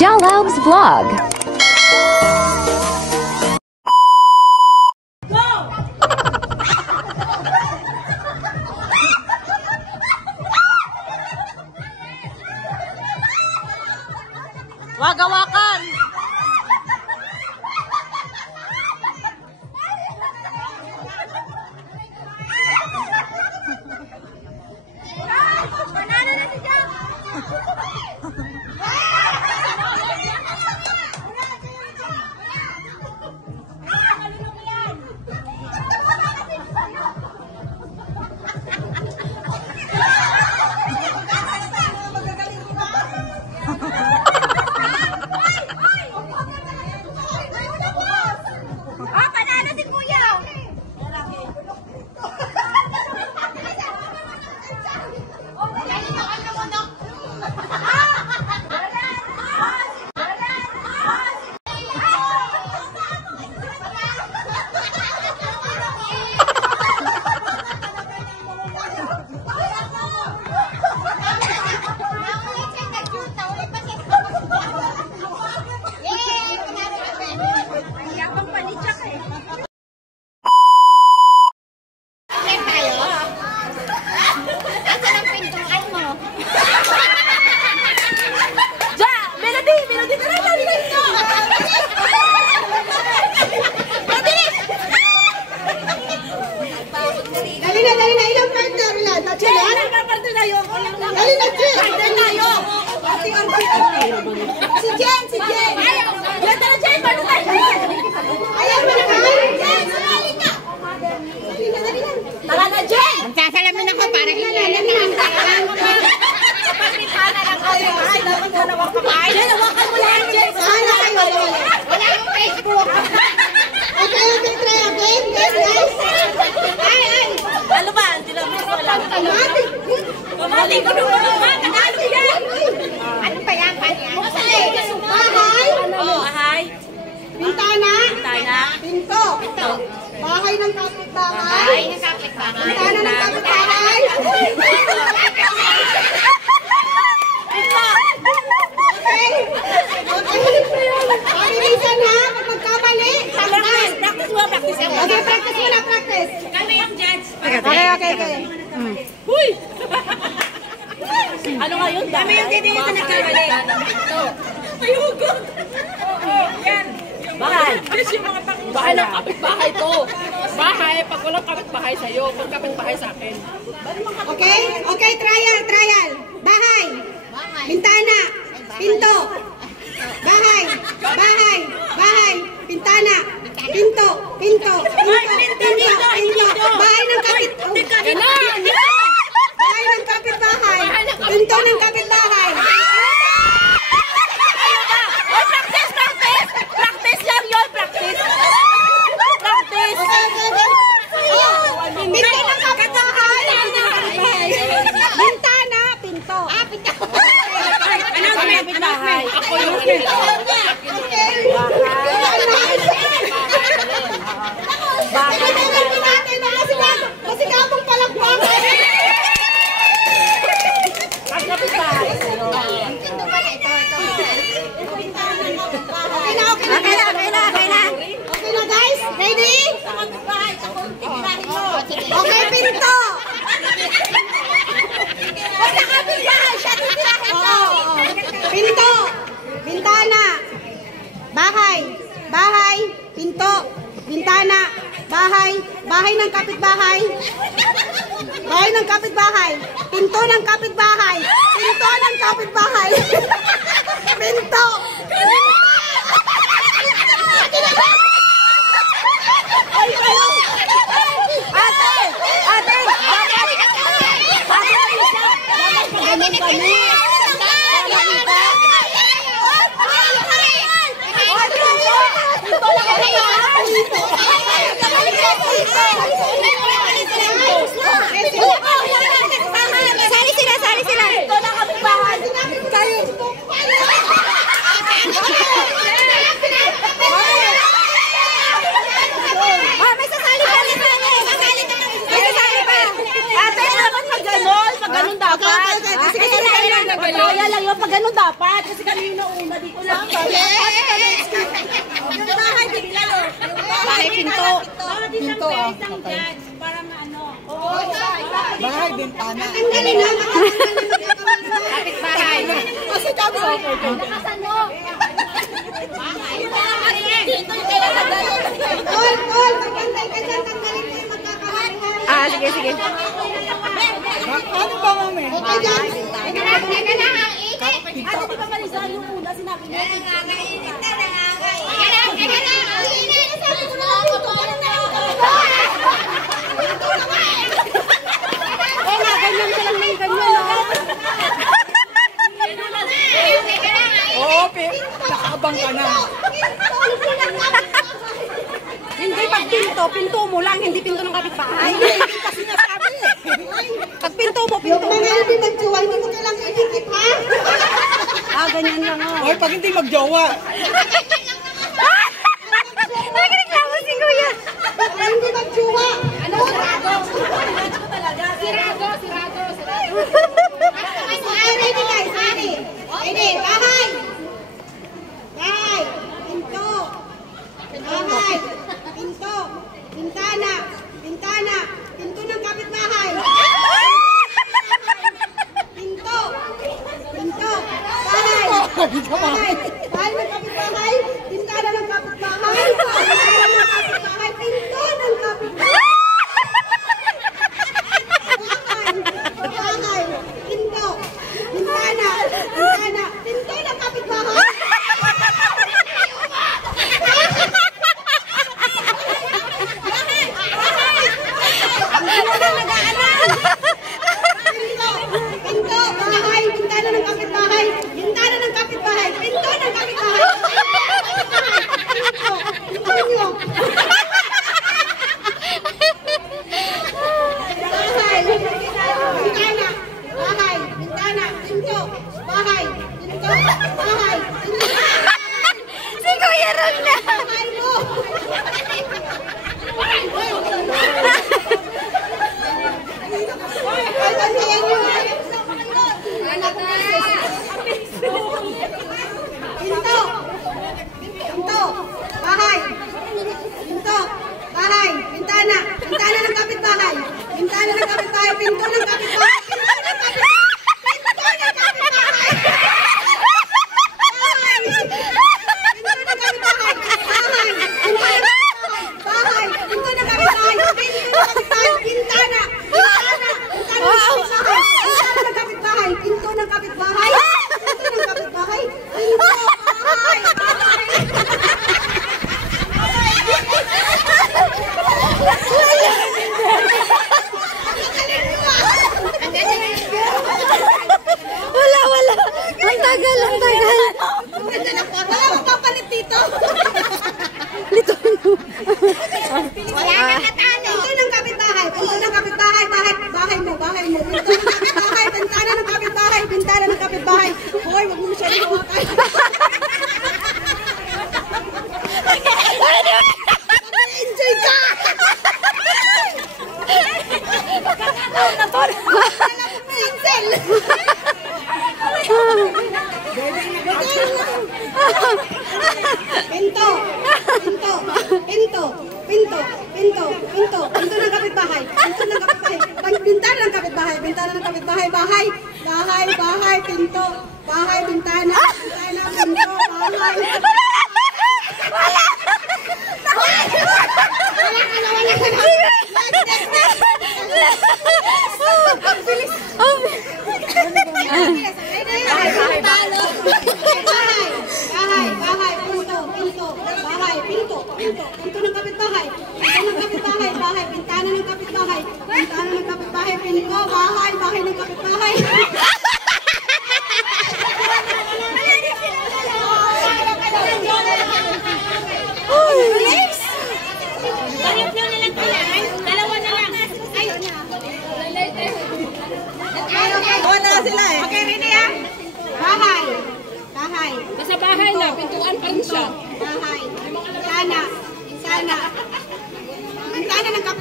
Jalab's Vlog. Wag-awakan! Banana na si Jack! Dali na, ilang partner lang. Partner na yun. Dali na, Jen. Partner na yun. Si Jen. Yan na, Jen. Partner na yun. Ayan, Jen, sumali ka. Dali na. Tara na, Jen. Magsasalamin ako para hilalan na ang sakang. Pagkikana lang ako. Ay, dapat mo nawang kamay. Jen, hawakan mo lang, Jen. Wala akong Facebook. Okay, try again. Yes, guys. Ano ba? Hindi lang gusto lang. Pamati ko naman. Ano yan? Ano pa yan? Bahay. Bahay. Bintana. Bintana. Pinto. Bahay ng kapitbahay. Bahay ng kapitbahay. Bintana ng kapitbahay. Pinto. Okay. Pakilisan ha. Pag magkamali, tanggal. Practice mo. Okay, practice mo na, practice. Kami yung judge. Okay. Huy! Ano nga yun? Kami yung titingin sa nagkamali. May hugot. Yan. Bahay. Bahay ng kapitbahay ko. Bahay, pag walang kapitbahay sa'yo, pag kapitbahay sa akin. Okay, trial. Bahay. Bintana. Pinto. Bahay. Bintana. Pinto. Bahay ng kapitbahay. Bahay ng kapitbahay. Pinto ng kapitbahay. Practice lang yun, practice. Pinto ng kapitbahay. Bintana. Pinto. Ano ang kapitbahay? Ako yung Kasi kapong palakpak. ang kapitbahay. Okay na guys? Ready? Okay, pinto. Basta kapitbahay siya, titirahin ko. Pinto. Bintana. Bahay. Pinto. Bintana. Bahay ng kapitbahay. Bahay ng kapitbahay. Pinto ng kapitbahay. Pinto. Sali sila. Ito na kapitbahay. Kayo. dapat. Kasi kami yung nauna dito lang. Yung bahay bigla. Bahay pinto. Pinto, para maano. Bahay, bintana. Ang galing na. Kapit bahay. Kasi kami. Nakasan mo. Dito yung kailangan. Tol, magpantay ka dyan. Tanggalin mo yung magkakahari-hari. Ah, sige, sige. Ano ba, mami? Okay, dyan. Teka lang, ang init. Ano di ba Marisol yung una sinabi niya? Nangangainit na, nangangainit. Teka lang, ang init. Sabi ko na lang dito. Dito naman. Oo nga, ganyan ka lang ng ganyan. Oo, nakaabang ka na. Hindi pag pinto mo lang, hindi pinto ng kapitbahay. Kasi nasabi eh. Pag pinto mo, pinto mo. Yung mga hindi nagjowa, hindi mo kailangan idikit, ha? Ganyan lang, ha? Oy, pag hindi magjowa. Nagreklamo si Kuya. Hindi magjowa. Ano? Sirado. Ready guys, ready. Ready, bahay. Bahay. Pinto. Bahay. Pinto. Bintana. Pinto ng kapitbahay. Pinto. Bahay. Bahay ng kapitbahay. Bintana ng kapitbahay. Pinto ng kapitbahay. Bahay. Pinto. Bintana. Pinto ng kapitbahay. Pinto, bahay, bintana ng kapitbahay, bintana ng kapitbahay, pinto ng kapitbahay. Pinto nyo. Bahay, bintana, bahay, bintana, pinto, bahay, pinto, bahay, pinto. Si Kuya Ron na. Bahay mo.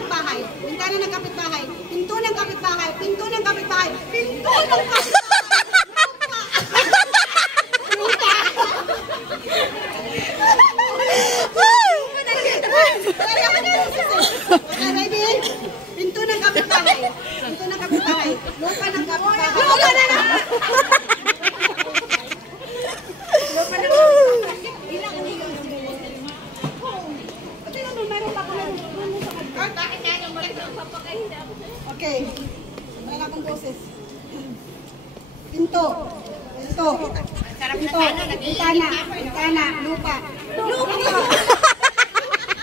Bahay, bintana ng kapitbahay, pinto ng kapitbahay, pinto ng kapitbahay, Lupa ng kapitbahay. Lupa na lang! Lupa ng okay. Wala akong boses. Pinto. Pinto. Pinto. Bintana. Bintana. Lupa. Lupa.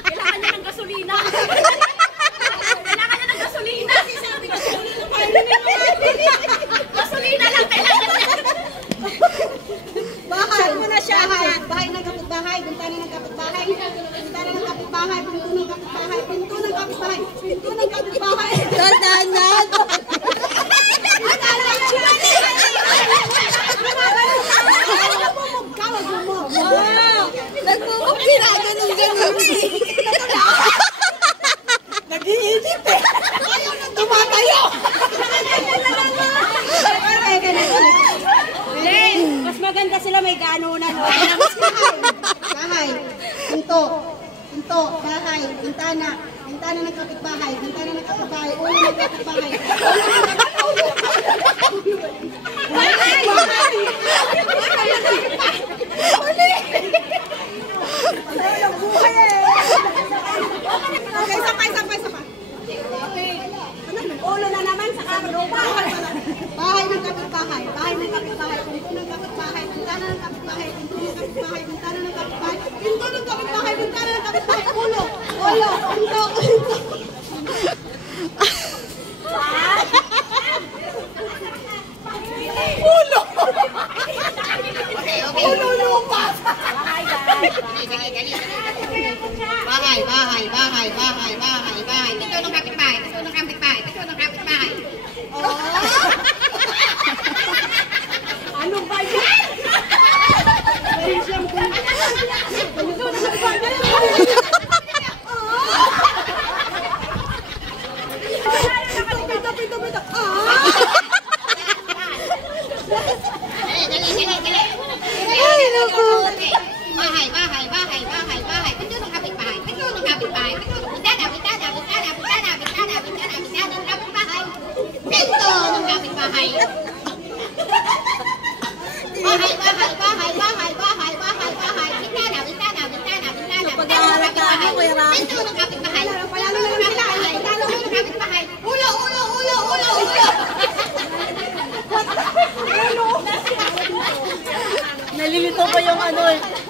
Kailangan niya ng gasolina. Kailangan niya ng gasolina. Gasolina lang kailangan niya. Bahay. Bahay. Bahay ng kapitbahay. Bintana ng kapitbahay. Bintana ng kapitbahay. Pinto ng kapitbahay. Pinto ng kapitbahay. Pinto ng kapitbahay. Dadanag. Nagmumog ginaganon-ganon eh. Nag-iinit eh. Ayaw nang tumatayo. Mas maganda sila may ganunan. Bahay. Pinto. Pinto. Bahay. Bintana. Bintana ng kapitbahay. Bintana ng kapitbahay. Ulo ng kapitbahay. Bahay. Bahay. Uli. Ayaw ng buhay eh. Okay, isa pa. Okay. Ulo na naman sa lupa. Bahay ng kapitbahay. Bahay ng kapitbahay. Pinto ng kapitbahay. Bintana ng kapitbahay. Pinto ng kapitbahay. Bintana ng kapitbahay. Pinto ng kapitbahay. Bintana ng kapitbahay. Ulo. Ulo. Pinto. Ulo! Okay. Ulo lupa! Bahay. Pinto ng kapitbahay. Pinto ng kapitbahay. Pinto ng kapitbahay. Ano ba yan? Pinto. Ay, naku. Bahay. Pinto ng kapitbahay. Pinto ng kapitbahay. Pinto ng kapitbahay. Pinto ng kapitbahay. Nalilito pa yung ano eh.